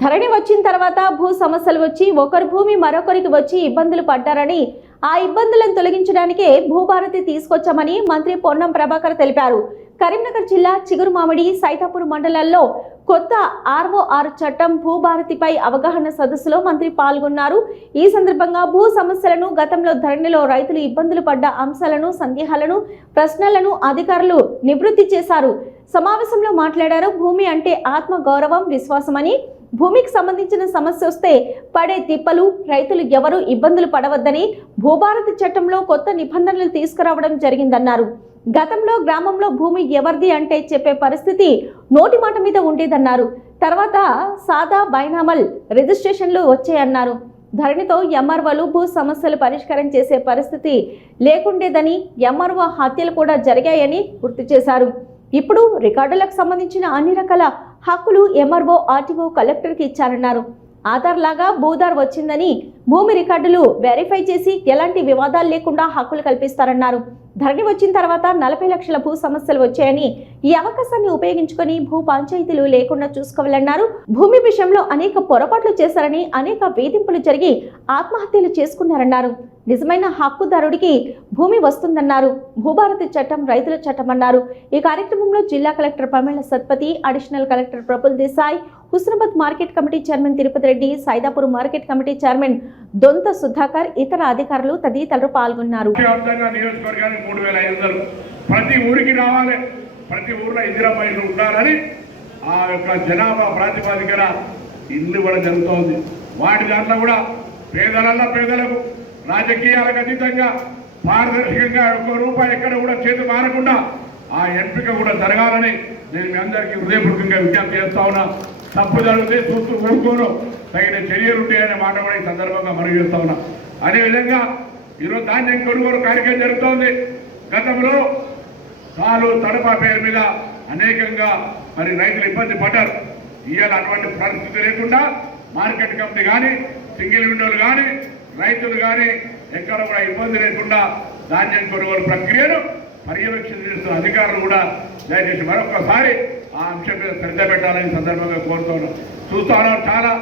ధరణి వచ్చిన తర్వాత భూ సమస్యలు వచ్చి ఒకరి భూమి మరొకరికి వచ్చి ఇబ్బందులు పడ్డారని ఆ ఇబ్బందులను తొలగించడానికే భూభారతి తీసుకొచ్చామని మంత్రి పొన్నం ప్రభాకర్ తెలిపారు. కరీంనగర్ జిల్లా చిగురుమామిడి సైతాపూర్ మండలాల్లో కొత్త ఆర్ఓఆర్ చట్టం భూభారతిపై అవగాహన సదస్సులో మంత్రి పాల్గొన్నారు. ఈ సందర్భంగా భూ సమస్యలను గతంలో ధరణిలో రైతులు ఇబ్బందులు పడ్డ అంశాలను సందేహాలను ప్రశ్నలను అధికారులు నివృత్తి చేశారు. సమావేశంలో మాట్లాడారు భూమి అంటే ఆత్మ గౌరవం విశ్వాసమని భూమికి సంబంధించిన సమస్య వస్తే పడే తిప్పలు రైతులు ఎవరు ఇబ్బందులు పడవద్దని భూభారతి చట్టంలో కొత్త నిబంధనలు తీసుకురావడం జరిగిందన్నారు. గతంలో గ్రామంలో భూమి ఎవరిది అంటే చెప్పే పరిస్థితి నోటి మాట మీద ఉండేదన్నారు. తర్వాత సాదా బైనామల్ రిజిస్ట్రేషన్లు వచ్చాయన్నారు. ధరణితో ఎంఆర్ఓలు భూ సమస్యలు పరిష్కారం చేసే పరిస్థితి లేకుండేదని ఎంఆర్ఓ హత్యలు కూడా జరిగాయని గుర్తు చేశారు. ఇప్పుడు రికార్డులకు సంబంధించిన అన్ని రకాల హక్కులు ఎంఆర్ఓ ఆర్టీఓ కలెక్టర్కి ఇచ్చారన్నారు. ఆధార్ లాగా భూధార్ వచ్చిందని భూమి రికార్డులు వెరిఫై చేసి ఎలాంటి వివాదాలు లేకుండా హక్కులు కల్పిస్తారన్నారు. ధరణి వచ్చిన తర్వాత నలభై లక్షల భూ సమస్యలు వచ్చాయని ఈ అవకాశాన్ని ఉపయోగించుకొని భూ పంచాయతీలు లేకుండా చూసుకోవాలన్నారు. భూమి విషయంలో అనేక పొరపాట్లు చేశారని అనేక వేధింపులు జరిగి ఆత్మహత్యలు చేసుకున్నారన్నారు. నిజమైన హక్కుదారుడికి భూమి వస్తుందన్నారు. భూభారతి చట్టం రైతుల చట్టం అన్నారు. ఈ కార్యక్రమంలో జిల్లా collector Pramela Satpathy additional collector Praful Desai Husnabad market committee chairman Tirupati Reddy Saidapur market committee chairman Donta Sudhakar ఇతర అధికారులు తదితరులు పాల్గొన్నారు. మూడు వేల ఐదు వందలు. ప్రతి ఊరికి రావాలి. ప్రతి ఊర్లో ఇందిరాబాయిలు ఉండాలని ఆ యొక్క జనాభా ప్రాతిపాదికన ఇల్లు కూడా జరుగుతోంది. వాటి దాంట్లో కూడా పేదలల్లా పేదలకు రాజకీయాలకు అతీతంగా పారదర్శకంగా ఒక్క రూపాయి ఎక్కడ కూడా చేతి మారకుండా ఆ ఎంపిక కూడా జరగాలని నేను మీ అందరికీ హృదయపూర్వకంగా విజ్ఞప్తి చేస్తా ఉన్నా. తప్పు జరిగితే చూస్తూ ఊరుకోను. తగిన చర్యలు ఉంటాయనే మాట కూడా ఈ సందర్భంగా మనవి చేస్తా ఉన్నా. అదేవిధంగా ఈరోజు ధాన్యం కొనుగోలు కార్యక్రమం జరుగుతోంది. గతంలో కాలు తడప పేరు మీద అనేకంగా మరి రైతులు ఇబ్బంది పడ్డారు. ఇవాళ అటువంటి పరిస్థితి లేకుండా మార్కెట్ కంపెనీ కానీ సింగిల్ విండోలు కానీ రైతులు కానీ ఎక్కడ కూడా ఇబ్బంది లేకుండా ధాన్యం కొనుగోలు ప్రక్రియను పర్యవేక్షణ చేస్తున్న అధికారులు కూడా దయచేసి మరొకసారి ఆ అంశం మీద శ్రద్ధ పెట్టాలని సందర్భంగా కోరుతున్నాం చూస్తా ఉన్నాం చాలా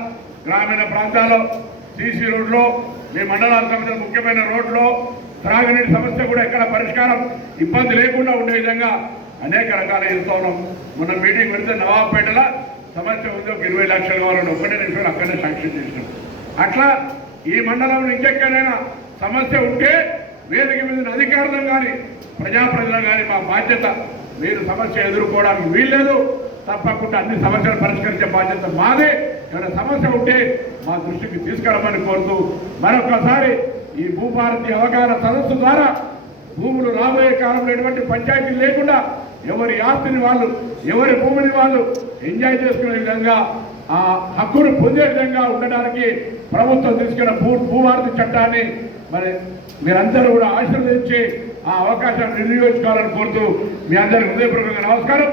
గ్రామీణ ప్రాంతాల్లో సీసీ రోడ్లో మీ మండలాలకు సంబంధించిన ముఖ్యమైన రోడ్లో త్రాగునీటి సమస్య కూడా ఎక్కడ పరిష్కారం ఇబ్బంది లేకుండా ఉండే విధంగా అనేక రకాల చేస్తూ ఉన్నాం. మొన్న మీటింగ్ పెడితే నవాబ్పేటలో సమస్య ఉంది. ఒక ఇరవై లక్షలు కావాలని ఒక్కటే నిమిషాలు అక్కడనే శాంక్షన్ చేసినాం. అట్లా ఈ మండలంలో ఇంకెక్కడైనా సమస్య ఉంటే వేదిక మీద అధికారులను కానీ ప్రజాప్రజలు కానీ మా బాధ్యత. మీరు సమస్య ఎదుర్కోవడానికి వీల్లేదు. తప్పకుండా అన్ని సమస్యలు పరిష్కరించే బాధ్యత మాదే. ఏమైనా సమస్య ఉంటే మా దృష్టికి తీసుకురమ్మని కోరుతూ మరొకసారి ఈ భూభారతి అవగాహన సదస్సు ద్వారా భూములు రాబోయే కాలంలో ఎటువంటి పంచాయతీలు లేకుండా ఎవరి ఆస్తిని వాళ్ళు ఎవరి భూమిని వాళ్ళు ఎంజాయ్ చేసుకునే విధంగా ఆ హక్కును పొందే విధంగా ఉండడానికి ప్రభుత్వం తీసుకున్న భూ భూభారతి చట్టాన్ని మరి మీరందరూ కూడా ఆశీర్వదించి ఆ అవకాశాన్ని వినియోగించుకోవాలని కోరుతూ మీ అందరికీ హృదయపూర్వకంగా నమస్కారం.